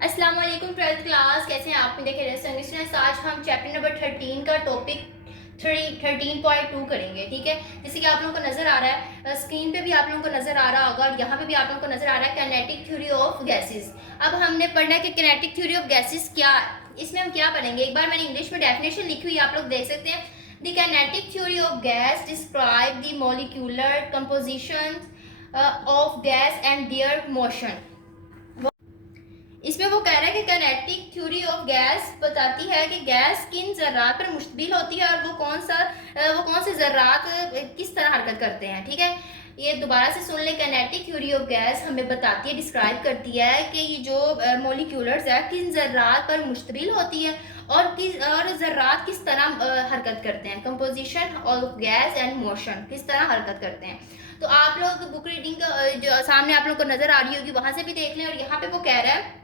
अस्सलाम वालेकुम twelfth class, कैसे हैं आप? में देखे रहे आज हम चैप्टर नंबर 13 का टॉपिक 13.2 करेंगे। ठीक है, जैसे कि आप लोगों को नजर आ रहा है, स्क्रीन पे भी आप लोगों को नजर आ रहा होगा और यहाँ पे भी आप लोगों को नजर आ रहा है काइनेटिक थ्योरी ऑफ गैसेस। अब हमने पढ़ना है कि काइनेटिक थ्योरी ऑफ गैसेस क्या है। इसमें हम क्या पढ़ेंगे, एक बार मैंने इंग्लिश में डेफिनेशन लिखी हुई आप लोग देख सकते हैं। The kinetic theory of gas describe the molecular composition of gas and there motion. इसमें वो कह रहा है कि काइनेटिक थ्योरी ऑफ गैस बताती है कि गैस किन ज़र्रात पर मुश्तमिल होती है और वो कौन से ज़र्रात किस तरह हरकत करते हैं। ठीक है, ये दोबारा से सुन ले। काइनेटिक थ्योरी ऑफ गैस हमें बताती है, डिस्क्राइब करती है कि ये जो मॉलिक्यूलर्स है किन ज़र्रात पर मुश्तमिल होती है और ज़र्रात किस तरह हरकत करते हैं। Composition of gas and motion, किस तरह हरकत करते हैं। तो आप लोग बुक रीडिंग जो सामने आप लोगों को नजर आ रही होगी वहां से भी देख लें। और यहाँ पे वो कह रहा है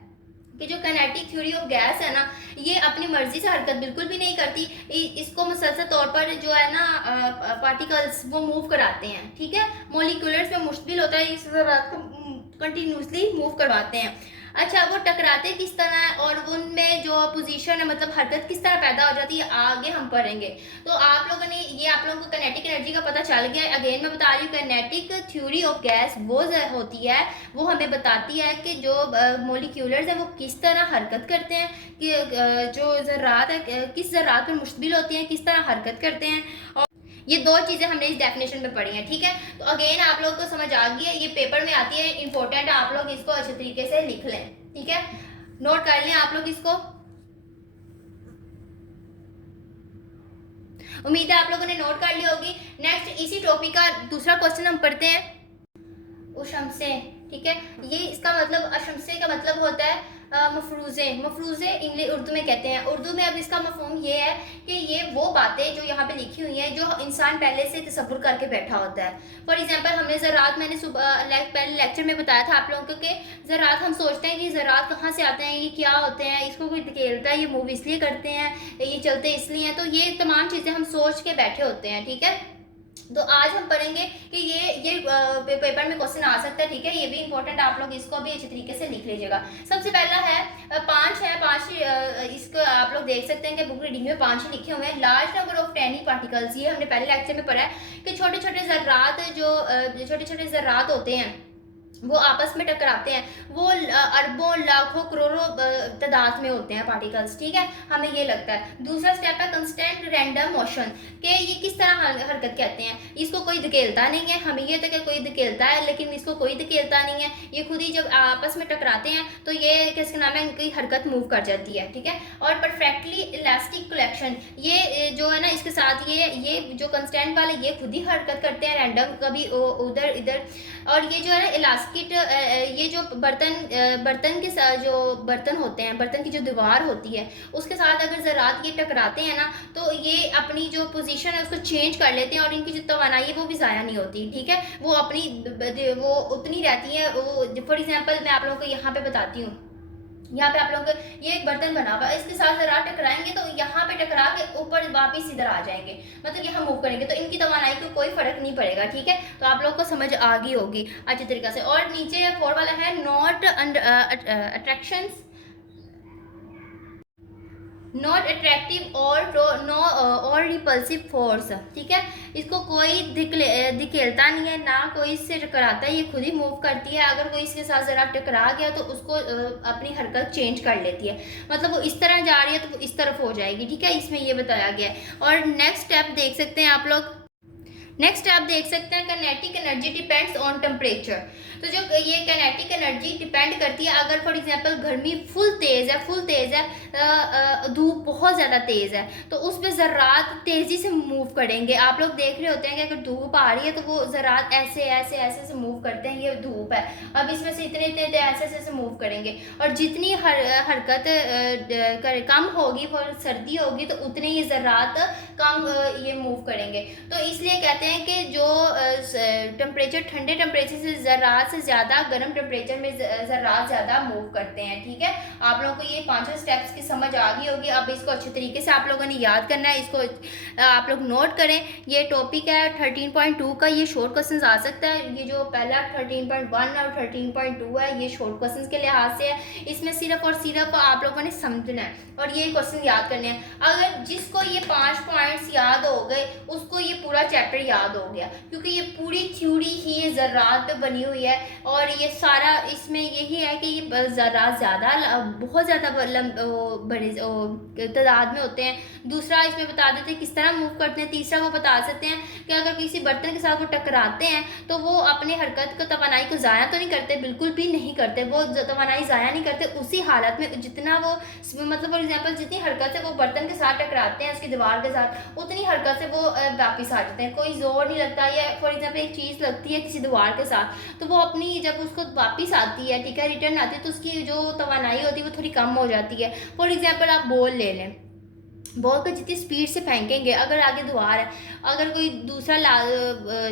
कि जो काइनेटिक थ्योरी ऑफ गैस है ना, ये अपनी मर्जी से हरकत बिल्कुल भी नहीं करती। इसको मुसलसल तौर पर जो है ना पार्टिकल्स वो मूव कराते हैं। ठीक है, मॉलिक्यूलर्स में मुश्तमिल होता है, इस ज़रात को कंटिन्यूसली मूव करवाते हैं। अच्छा, वो टकराते किस तरह है और उनमें जो पोजीशन है, मतलब हरकत किस तरह पैदा हो जाती है, आगे हम पढ़ेंगे। तो आप लोगों ने ये आप लोगों को काइनेटिक एनर्जी का पता चल गया है। अगेन मैं बता रही हूँ, काइनेटिक थ्योरी ऑफ गैस वो होती है, वो हमें बताती है कि जो मॉलिक्यूलर्स हैं वो किस तरह हरकत करते हैं, कि जो ज़रात है किस ज़रात पर मुश्तमिल होती हैं, किस तरह हरकत करते हैं। और ये दो चीज़ें हमने इस डेफिनेशन में पढ़ी हैं। ठीक है, तो अगेन आप लोग को समझ आ गई है, ये पेपर में आती है, इंपॉर्टेंट है, आप लोग इसको अच्छे तरीके से लिख लें। ठीक है, नोट कर लें आप लोग इसको। उम्मीद है आप लोगों ने नोट कर ली होगी। नेक्स्ट इसी टॉपिक का दूसरा क्वेश्चन हम पढ़ते हैं, उशमसे। ठीक है, ये इसका मतलब अशमसे का मतलब होता है मफरूज़े। मफरूज़े इंग्लिश उर्दू में कहते हैं। उर्दू में अब इसका मफहूम ये है कि ये वो बातें जो यहाँ पे लिखी हुई हैं जो इंसान पहले से तसव्वुर करके बैठा होता है। फॉर एग्जांपल, हमने ज़रात, मैंने पहले लेक्चर में बताया था आप लोगों को कि ज़रात हम सोचते हैं कि ज़रात कहाँ से आते हैं, ये क्या होते हैं, इसको कोई धकेलता है, ये मूव इसलिए करते हैं, ये चलते इसलिए हैं। तो ये तमाम चीज़ें हम सोच के बैठे होते हैं। ठीक है, तो आज हम पढ़ेंगे कि ये पेपर में क्वेश्चन आ सकता है। ठीक है, ये भी इंपॉर्टेंट, आप लोग इसको भी अच्छी तरीके से लिख लीजिएगा। सबसे पहला है पांच इसको आप लोग देख सकते हैं कि बुक रीडिंग में 5 ही लिखे हुए हैं। Large number of tiny particles, ये हमने पहले लेक्चर में पढ़ा है कि छोटे छोटे ज़र्रात होते हैं वो आपस में टकराते हैं। वो अरबों लाखों करोड़ों तादाद में होते हैं पार्टिकल्स। ठीक है, हमें ये लगता है। दूसरा स्टेप है कंस्टेंट रैंडम मोशन, कि ये किस तरह हरकत कहते हैं। इसको कोई धकेलता नहीं है, हमें ये तो कि कोई धकेलता है लेकिन इसको कोई धकेलता नहीं है। ये खुद ही जब आपस में टकराते हैं तो ये किसका नाम है, इनकी हरकत मूव कर जाती है। ठीक है, और परफेक्टली इलास्टिक कलेक्शन, ये जो है ना इसके साथ ये जो कंस्टेंट वाले ये खुद ही हरकत करते हैं रैंडम, कभी उधर इधर। और ये जो है ना इलास्टिक, ये जो बर्तन के साथ जो बर्तन होते हैं, बर्तन की जो दीवार होती है उसके साथ अगर ज़रात ये टकराते हैं ना तो ये अपनी जो पोजीशन है उसको चेंज कर लेते हैं और इनकी जो तवानाई है वो भी ज़ाया नहीं होती। ठीक है, वो अपनी वो उतनी रहती है। वो फॉर एग्जांपल मैं आप लोगों को यहाँ पे बताती हूँ। यहाँ पे आप लोग, ये एक बर्तन बना हुआ है, इसके साथ जरा टकराएंगे तो यहाँ पे टकरा के ऊपर वापिस इधर आ जाएंगे, मतलब यहाँ मूव करेंगे तो इनकी तवानाई को कोई फर्क नहीं पड़ेगा। ठीक है, तो आप लोग को समझ आ गई होगी अच्छी तरीके से। और नीचे 4 वाला है नॉट अट्रैक्शन, नॉट अट्रैक्टिव और रिपल्सिव फोर्स। ठीक है, इसको कोई धकेलता नहीं है, ना कोई इससे टकराता है, ये खुद ही मूव करती है। अगर कोई इसके साथ ज़रा टकरा गया तो उसको अपनी हरकत चेंज कर लेती है, मतलब वो इस तरह जा रही है तो वो इस तरफ हो जाएगी। ठीक है, इसमें ये बताया गया है। और नेक्स्ट स्टेप देख सकते हैं आप लोग, नेक्स्ट आप देख सकते हैं kinetic energy depends on temperature. तो जो ये काइनेटिक एनर्जी डिपेंड करती है, अगर फॉर एग्जांपल गर्मी फुल तेज़ है, धूप बहुत ज़्यादा तेज़ है तो उस पर ज़रात तेज़ी से मूव करेंगे। आप लोग देख रहे होते हैं कि अगर धूप आ रही है तो वो ज़रात ऐसे ऐसे ऐसे ऐसे मूव करते हैं। ये धूप है, अब इसमें से इतने इतने ऐसे ऐसे मूव करेंगे। और जितनी हरकत कम होगी, और सर्दी होगी तो उतने ही ज़रात कम ये मूव करेंगे। तो इसलिए कहते कहते हैं कि जो टेम्परेचर ठंडे टेम्परेचर से ज़रात से ज़्यादा गर्म टेम्परेचर में ज़रात ज़्यादा मूव करते हैं। ठीक है, आप लोगों को ये 5 स्टेप्स की समझ आ गई होगी। अब इसको अच्छे तरीके से आप लोगों ने याद करना है। इसको आप लोग नोट करें। ये टॉपिक है 13.2 का, ये शॉर्ट क्वेश्चन आ सकता है। ये जो पहला 13.1 और 13.2 है ये शॉर्ट क्वेश्चन के लिहाज से है। इसमें सिर्फ और सिर्फ आप लोगों ने समझना है और ये क्वेश्चन याद करने हैं। अगर जिसको ये 5 पॉइंट्स याद हो गए उसको ये पूरा चैप्टर याद हो गया, क्योंकि ये पूरी थ्योरी ही ज़रात पे बनी हुई है। और ये सारा इसमें यही है कि ये ज़रात ज़्यादा बहुत ज़्यादा बड़े तादाद में होते हैं। दूसरा इसमें बता देते हैं किस तरह मूव करते हैं। तीसरा वो बता सकते हैं कि अगर किसी बर्तन के साथ वो टकराते हैं तो वो अपने हरकत को तवानाई को ज़ाया तो नहीं करते, बिल्कुल भी नहीं करते। वो तवानाई ज़ाया नहीं करते, उसी हालत में जितना वो मतलब फॉर एग्जांपल जितनी हरकत से वो बर्तन के साथ टकराते हैं उसकी दीवार के साथ, उतनी हरकत से वो वापस आ जाते हैं। कोई जोर नहीं लगता। या फॉर एग्जांपल एक चीज़ लगती है किसी दीवार के साथ तो वो अपनी जब उसको वापस आती है, ठीक है, रिटर्न आती है, तो उसकी जो तवानाई होती है वो थोड़ी कम हो जाती है। फॉर एग्जाम्पल आप बॉल ले लें, बॉल को जितनी स्पीड से फेंकेंगे, अगर आगे दीवार है, अगर कोई दूसरा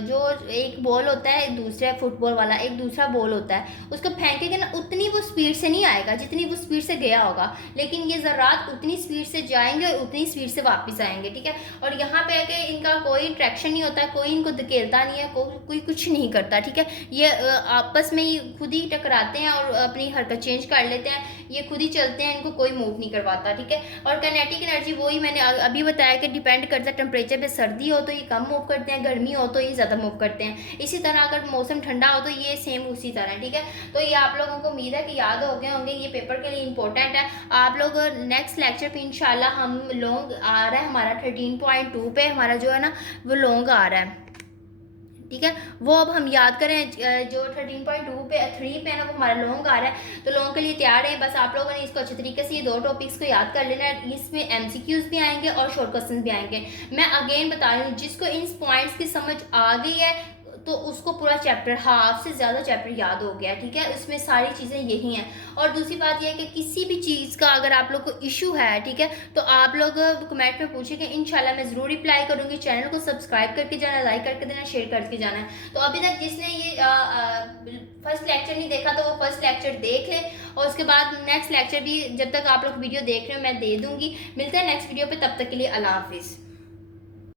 जो एक बॉल होता है दूसरा फुटबॉल वाला एक दूसरा बॉल होता है, उसको फेंकेंगे ना उतनी वो स्पीड से नहीं आएगा जितनी वो स्पीड से गया होगा। लेकिन ये ज़रात उतनी स्पीड से जाएंगे और उतनी स्पीड से वापस आएंगे। ठीक है, और यहाँ पे है कि इनका कोई ट्रैक्शन नहीं होता, कोई इनको धकेलता नहीं है, कोई कुछ नहीं करता। ठीक है, ये आपस में ही खुद ही टकराते हैं और अपनी हरकत चेंज कर लेते हैं। ये खुद ही चलते हैं, इनको कोई मूव नहीं करवाता। ठीक है, और काइनेटिक एनर्जी वही मैंने अभी बताया कि डिपेंड करता है टेम्परेचर पे। सर्दी हो तो ये कम मूव करते हैं, गर्मी हो तो ये ज़्यादा मूव करते हैं। इसी तरह अगर मौसम ठंडा हो तो ये सेम उसी तरह। ठीक है, तो ये आप लोगों को उम्मीद है कि याद हो गए होंगे। ये पेपर के लिए इंपॉर्टेंट है। आप लोग नेक्स्ट लेक्चर पे इंशाल्लाह हम लॉन्ग आ रहा है हमारा 13.2 पे हमारा जो है ना वो लॉन्ग आ रहा है। ठीक है, वो अब हम याद करें जो 13.2 पे 3 पे है ना वो हमारा लॉन्ग आ रहा है। तो लॉन्ग के लिए तैयार है। बस आप लोगों ने इसको अच्छे तरीके से ये 2 टॉपिक्स को याद कर लेना है। इसमें MCQs भी आएंगे और शॉर्ट क्वेश्चन भी आएंगे। मैं अगेन बता रही हूँ, जिसको इन पॉइंट्स की समझ आ गई है तो उसको पूरा चैप्टर, हाफ से ज़्यादा चैप्टर याद हो गया। ठीक है, उसमें सारी चीज़ें यही हैं। और दूसरी बात यह है कि किसी भी चीज़ का अगर आप लोग को इशू है, ठीक है, तो आप लोग कमेंट में पूछेंगे, इंशाल्लाह मैं ज़रूर रिप्लाई करूँगी। चैनल को सब्सक्राइब करके जाना, लाइक करके देना, शेयर करके जाना है। तो अभी तक जिसने ये फर्स्ट लेक्चर नहीं देखा तो वो फर्स्ट लेक्चर देख ले, और उसके बाद नेक्स्ट लेक्चर भी जब तक आप लोग वीडियो देख रहे हो मैं दे दूँगी। मिलते हैं नेक्स्ट वीडियो पर, तब तक के लिए अल्लाह हाफिज़।